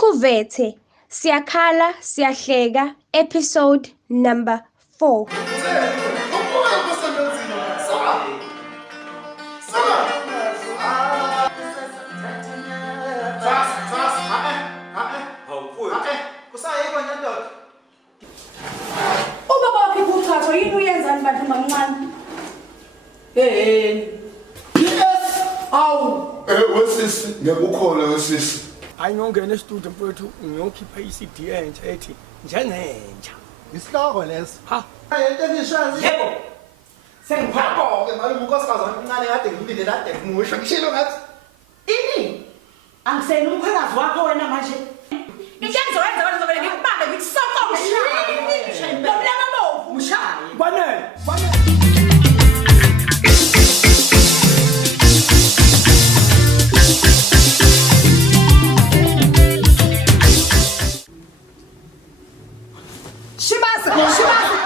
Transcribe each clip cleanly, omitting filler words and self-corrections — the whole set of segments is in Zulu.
Ukhuvethe siyakhala siyahleka episode number 4. Ubaba wakhe kuthatha yini uyenzani bantu mancane? Yes. Awu. Wesisi ngiyakukhola wesisi. Ayingongena e-studio mfowethu ngiyokhipha i-CD entsha ethi njengentsha. Isihloko leso. Ha. Into engishazi. Yebo. Sengiphako-ke malume unkosikazi omncane kade ngimlinde kade ngimusho ngishilo ngathi. Ini? Angiseni umcimbi wakho wena manje. Into engizowenza wena ngizovele ngikubambe ngikusoko umshaye. Lomlanga bovu umshaye. Kwanele. Shibase.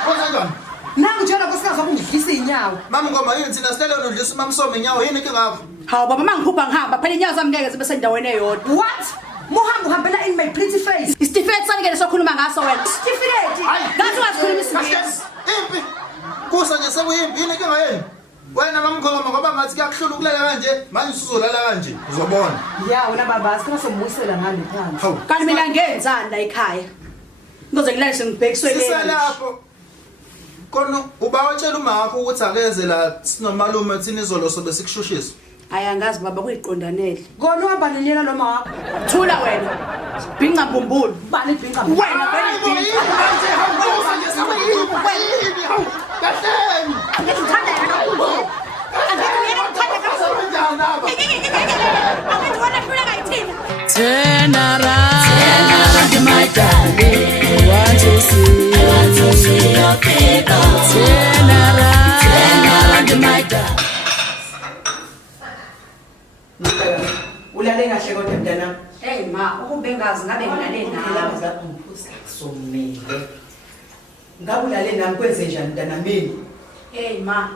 Konjani? Nangu njalo nkosikazi wakungidlisa inyawo. Mama Mngoma yini thina silele nodlisa umamsomo inyawo yini inkinga ngakho? Hawu baba mangikhupha ngihamba phela inyawo zami ngeke zibe sendaweni eyodwa. What? Muhamba uhambela in my pretty face. Isitifiketi sami ngeke sokhuluma ngaso wena. Isitifiketi. Ngathi ungazikhuluma isingisi. Impi. Kusa nje sekuyimpi yini inkinga yini? Wena Mama Mngoma ngoba ngathi kuyakuhlula ukulala kanje manje usuzolala kanje uzobona. Ya wena baba sikho sombuyisela ngale phansi. Hawu. Kanti mina ngenzani la ekhaya? Ngoze ngilale ngibhekiswe le. Siselapho. Kono ubawatshela umakho ukuthi akeze la sinomalume thina izolo sobe sikushushisa. Ayangazi baba kuyiqondanele. Kona uhamba nenyela noma wakho. Thula wena. Bhinca mbumbulu. Bani Bhinca? Wena vele Bhinca. Manje hawuza nje sekuyini? Hawu. Kahleni. Ngikuthanda yena kakhulu. Angikuthanda kakhulu. Njani naba? Angikuthanda funa kayithina. Turn around, my darling. I want to see your people. Turn around, my darling. Ulale kahle kodwa mntana. Hey ma, ukubengazi ngabe ngilale nawe. Laba zakho ngiphuza kusomile. Ngabe ulale nami kwenze njani mntana mina? Hey ma.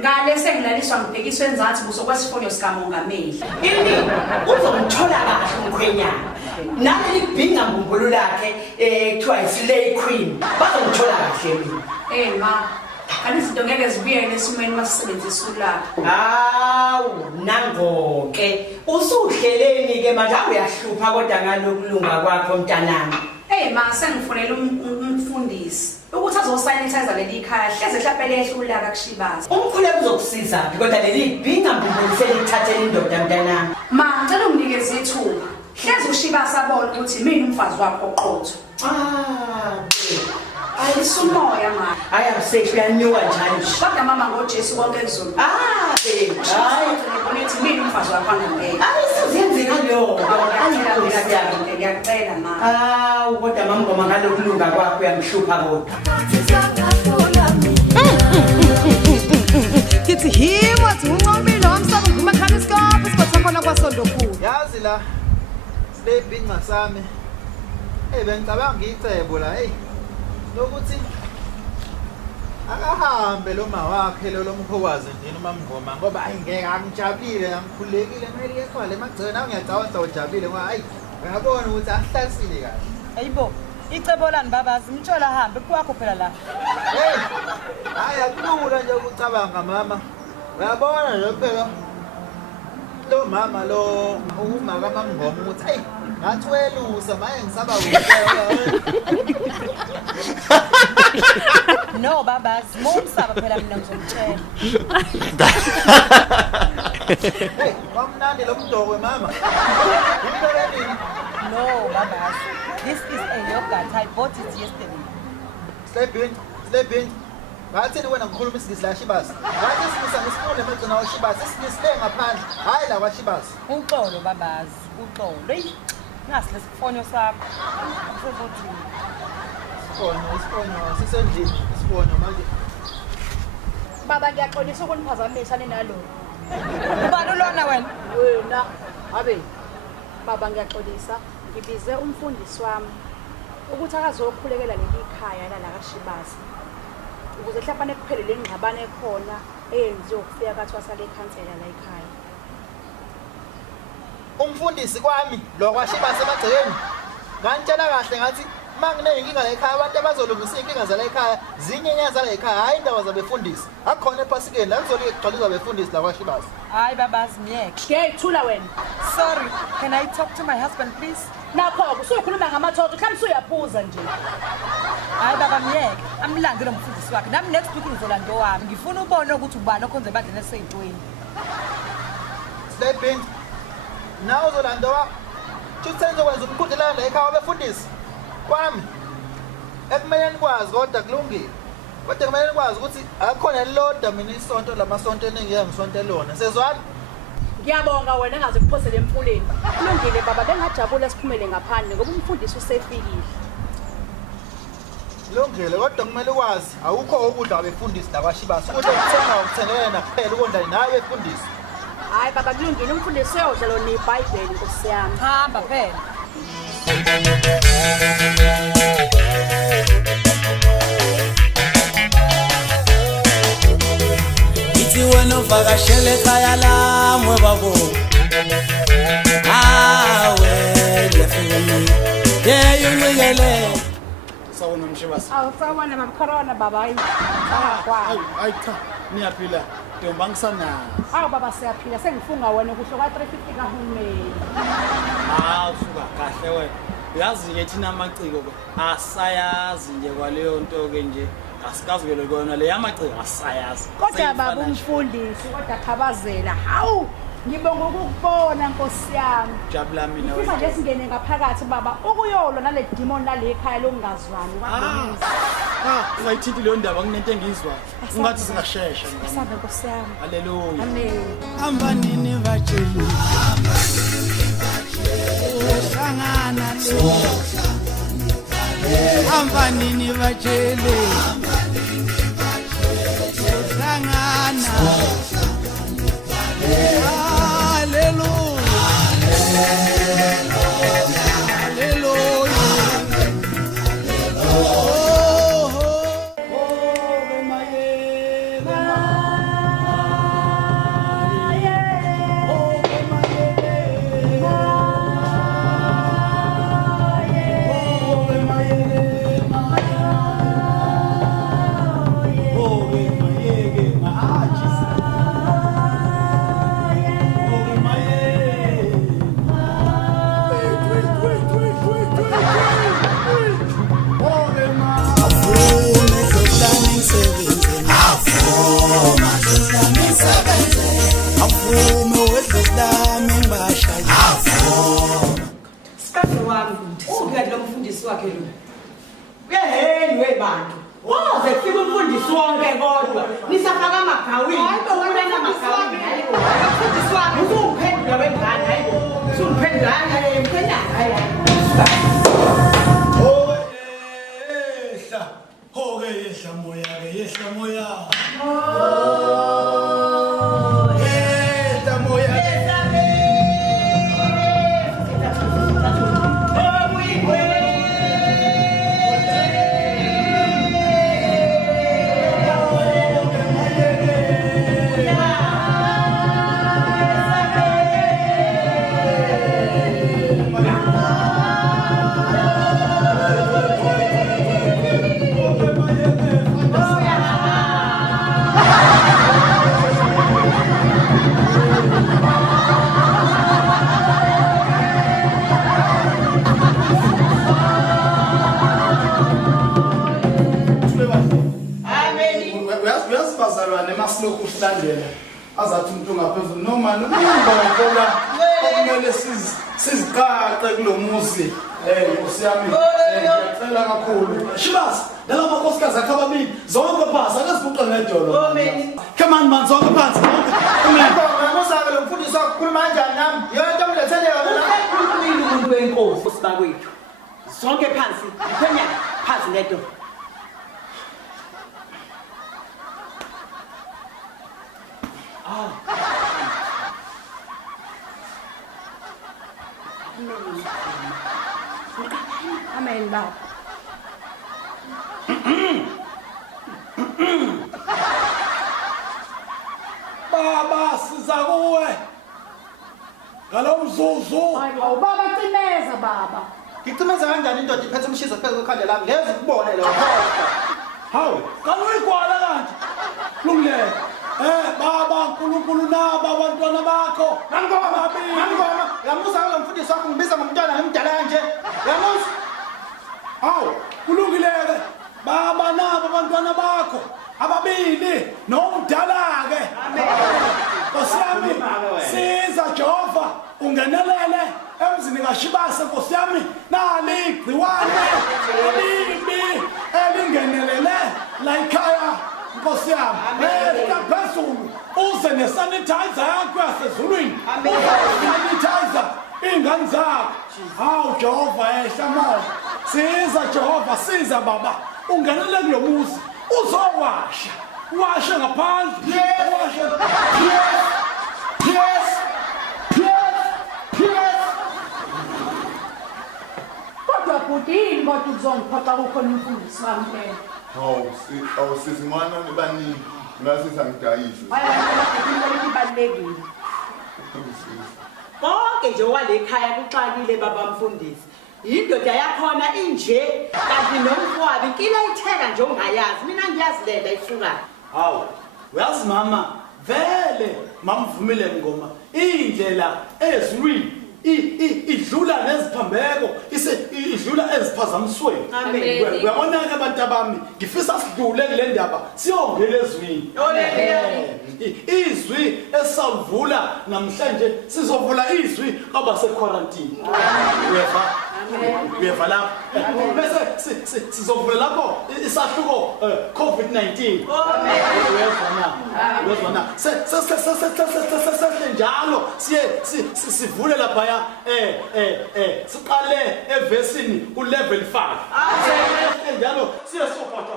Ngale sengilaliswa ngibhekiswe enzathi busokwesifonyo sika Mongameli. Ini uzongithola kahle umkhwenyana. Nami libhinca mbumbulu lakhe kuthiwa uSlay queen. Bazongithola kahle mina. Hey ma, kanti izinto ngeke zibuyele esimweni masisebenzisa ulapha. Hawu nangoke. Usuhleleni ke manje uyahlupha kodwa ngalokulunga kwakho mntanami. Hey ma, sengifonela umfundisi ukuthi azosanitizer leli khaya hleze hlaphe lehlulaka kuShibase. Umkhuleko uzokusiza phi kodwa leli bhinca mbumbulu selithathele indoda mntanami. Ma, ngicela unginikeze ithuba. Hleze uShibase abone ukuthi mina umfazi wakho oqotho. Ayisumoya ma. Ayamsehle uyanyuka njalo. Kodwa mama ngoJesu konke kuzona. Hayi. Ngibona ukuthi mina umfazi wakho angangeke. Ayisuzenzeka lokho. Ngiyacela ma. Kodwa Mama Mngoma ngalokulunga kwakho uyamhlupha kodwa. Kithi himo unqobile wamsaba nguma khaniskapho siphatha khona kwasondo khulu. Yazi la sibe Bhinca sami. Bengicabanga ngicebo la lokuthi akahambe lo mawakhe lo mkhwekazu ndini Mama Mngoma ngoba ayingeke angijabulile ngikhulekile kumele ekhwale emagcena ngiyacabanga ujabulile ngoba uyabona ukuthi ahlalisile kahle. Hayibo, icebo lani babazi mtshola hambe kwakho phela la. Hayi akulula nje ukucabanga mama. Uyabona nje phela lo mama lo umaka Mama Mngoma ukuthi ngathi welusa manje ngisaba No babazi, momsaba phela mina ngizomtshela. Wamnandi lo mdoko mama. No babazi, this is a yogurt. I bought it yesterday. Sleeping. Ngathi wena ngikhuluma isingisi la Shibase. Ngathi isingisi ngisifune emagcina wa Shibase. Isingisi ngaphandle. Hayi la kwa Shibase. Uxolo babazi, uxolo. Hey, nasi lesifonyo sakho. Usezothi Isifonyo sisendlini isifonyo manje. baba ngiyaxolisa ukuniphazamisa nalo. Ubani lona wena? Wena. Abe. Baba ngiyaxolisa. Ngibize umfundisi wami ukuthi akazokhulekela leli khaya la kaShibase. Ukuze hlapha kuphele lengqabane ekhona eyenziwe ukufika kathi wasale ikhansela la ekhaya. umfundisi kwami lo kwaShibase emagcekeni ngantshela kahle ngathi mangineyinkinga la ekhaya abantu abazolungisa inkinga zala ekhaya zinyenyana zala ekhaya hayi indaba zabefundisi akukhona ephasikeni la kuzolike kugcwaliswa abefundisi la kwaShibase. Hayi babazi miyeke. Hey, thula wena. Sorry, can I talk to my husband please? Nakho usukhuluma ngamathotho mhlawumbe usuyaphuza nje. Hayi baba miyeke. Amlande lo mfundisi wakhe. Nami next week ngizolanda owami. Ngifuna ubone ukuthi ubani okhonza ebandleni eseyintweni. USlay Bhinca. Nawe uzolanda wa Chusenzo kwenza umqhudelano la ekhaya abefundisi. Kwami ekumele nikwazi kodwa kulungile kodwa kumele nikwazi ukuthi akukhona lodwa mina isonto lamasonto eningi ngisonto lona sezwana. Ngiyabonga wena engaze kuphosele emfuleni. Kulungile baba bengajabula siphumele ngaphandle ngoba umfundisi usefikile. Kulungile kodwa kumele ukwazi awukho ukudla abefundisi la kwaShibase ukudla ukuthenga ukuthengelana kuphela ukondla naye befundisi. Hayi baba kulungile umfundisi uyodla lo neBhayibheli Nkosi yami. Hamba phela. Ithi wena uvakashele ekhaya lami babo awe lefuni yeyuncikele sawona mshibase Awusawona mamkhorona baba hayi. Hayi cha niyaphila ntombi ngisana Awu baba siyaphila sengifunga wena kuhle kwa 350 kahulumeni. Usuka kahle wena uyazi ke thina amaciko asayazi nje kwaleyo nto ke nje asikazi ke lokona le yamaciko asayazi Kodwa baba umfundisi kodwa khabazela. Hawu ngibonga ukukubona Nkosi yami. jabula mina Ngifuna nje singene ngaphakathi baba ukuyolo nale demon nale ekhaya lokungazwani kwaNgomisa. ungayithinti leyo ndaba kunento engizwayo ungathi singashesha Asabe Nkosi yami. haleluya Amen. hamba nini bajeli hlangana hamba nini bajeli hlangana haleluya haleluya Sqengqe wami ubuyati lo mfundisi wakhe lo. Uyeheni webantu. Waze kufika umfundisi wonke kodwa nisafaka amagawini. Hayibo wena amagawini hayibo. Umfundisi wami usuphendula wengane hayibo. Usuphendula hayi mphendula hayi. yehla hoke yehla moya ke yehla moya yehla moya uyazibazalwane masilokhu usilandela azathi umuntu ngaphezulu noma nomngoma okumele siziqaqe kulomuzi Nkosi yami ngiyacela kakhulu Shibase laba makhosikazi akhe ababili zonke phasi akazifuqa ngedolo come on man zonke phansi come on Ngosake lo mfundisi wakhuluma kanjani nami yonke umlethele yona la Ukhulumile umuntu wenkosi sibakwethu. Sonke phansi, iphenya phansi ngedolo. Amen baba. baba siza kuwe Galomzuzu. Hayi baba cimeza baba. Ngicimeza kanjani indoda iphethe umshizo phezulu kwekhanda lami ngeze ukubone lo. Hawu, kanoyikwala kanti. Lungile. Baba uNkulunkulu naba abantwana bakho. Nangoma, yamusa lo mfundisi wakho ngibiza ngomntwana ngimdala kanje. Yamusa. Hawu, kulungileke. Baba naba abantwana bakho. Ababili nomdala ke. Nkosi yami, siza Jehova ungenelele emzini kaShibase Nkosi yami nali igciwane elibi elingenelele la ekhaya Nkosi yami. Phezulu uze nesanitizer yakho yasezulwini. Sanitizer ingane zakho. Hawu Jehova ehla siza Jehova siza baba ungenelele kulomuzi uzowasha washa ngaphandle Yes. Kodwa budini kodwa uzongiphatha kukhona umfundisi wami phela. Hawu sizimana nibaningi ngasisa ngidayise. Hayi into ibalekile. Konke nje walekhaya kuxakile baba mfundisi. Indoda yakhona inje kanti nomfowabo inkila itheka nje ongayazi. Mina ngiyazilela ifuka. Hawu, uyazi mama, vele mamvumile Mngoma. Indlela ezulwini idlula neziphambeko idlula eziphazamisweni. Uyabona ke abantu abami ngifisa sidlule kule ndaba siyongela ezwini. Izwi esavula namhlanje sizovula izwi abase quarantine. Uyeva lapho bese sizovula lapho isahluko COVID-19. Uyezwana njalo sivule lapha ya siqale evesini ku level 5 njalo siyesophatha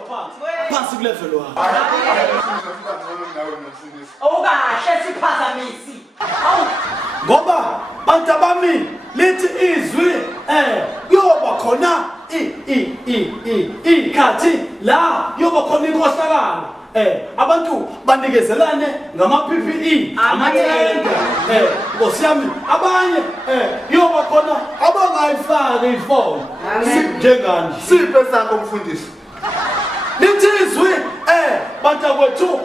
phansi ku level 1. Okahle siphazamisi. Awu ngoba bantu bami lithi izwi yoba khona ikhathi la yoba khona inkohlakalo abantu banikezelane ngama PPE amathenda Nkosi yami abanye yoba khona abangayifaki ifoni njengani Siphe sakho mfundisi. lithi izwi bantu kwethu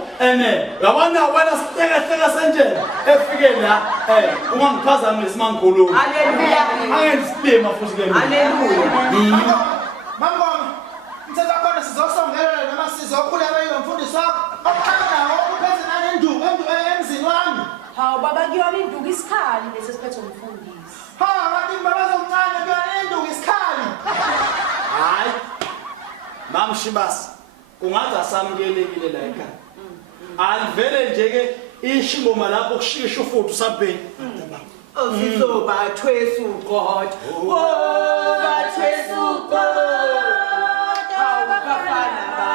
yabona wena sihleka senje efike la ungangiphazamisa mangikhuluma. Haleluya. Angisilima futhi ke. Haleluya. Mangoma, ngithatha khona sizosongelela noma sizokhuleka yilo mfundisi wakho. Okukhanda ukuphethe nanenduku emzini wami. Hawu baba kuyona induku isikhali lesi siphethe umfundisi. Abantu babazomncane kuyona nenduku isikhali. Hayi. Mam Shibase, kungathi asamukelekile la ekhaya. Alivele nje ke ishingoma lapho kushikisha ufuthi usabheni. Sizobathwesa uqotho. Bathwesa uqotho. Awukafana ba.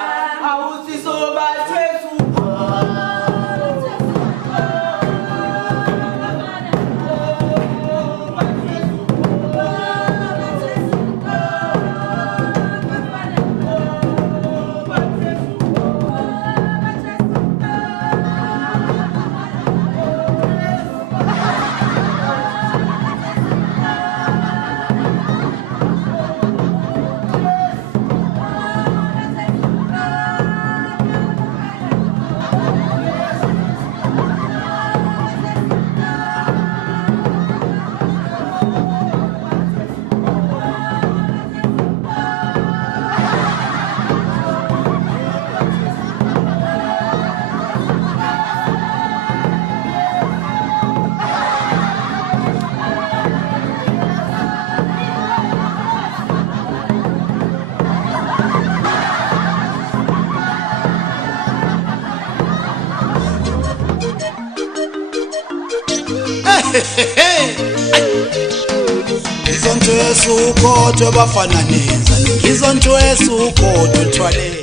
Awusizobathwesa Ngizontwesa ukodwa bafananisa ngizontwesa ukodwa uthwale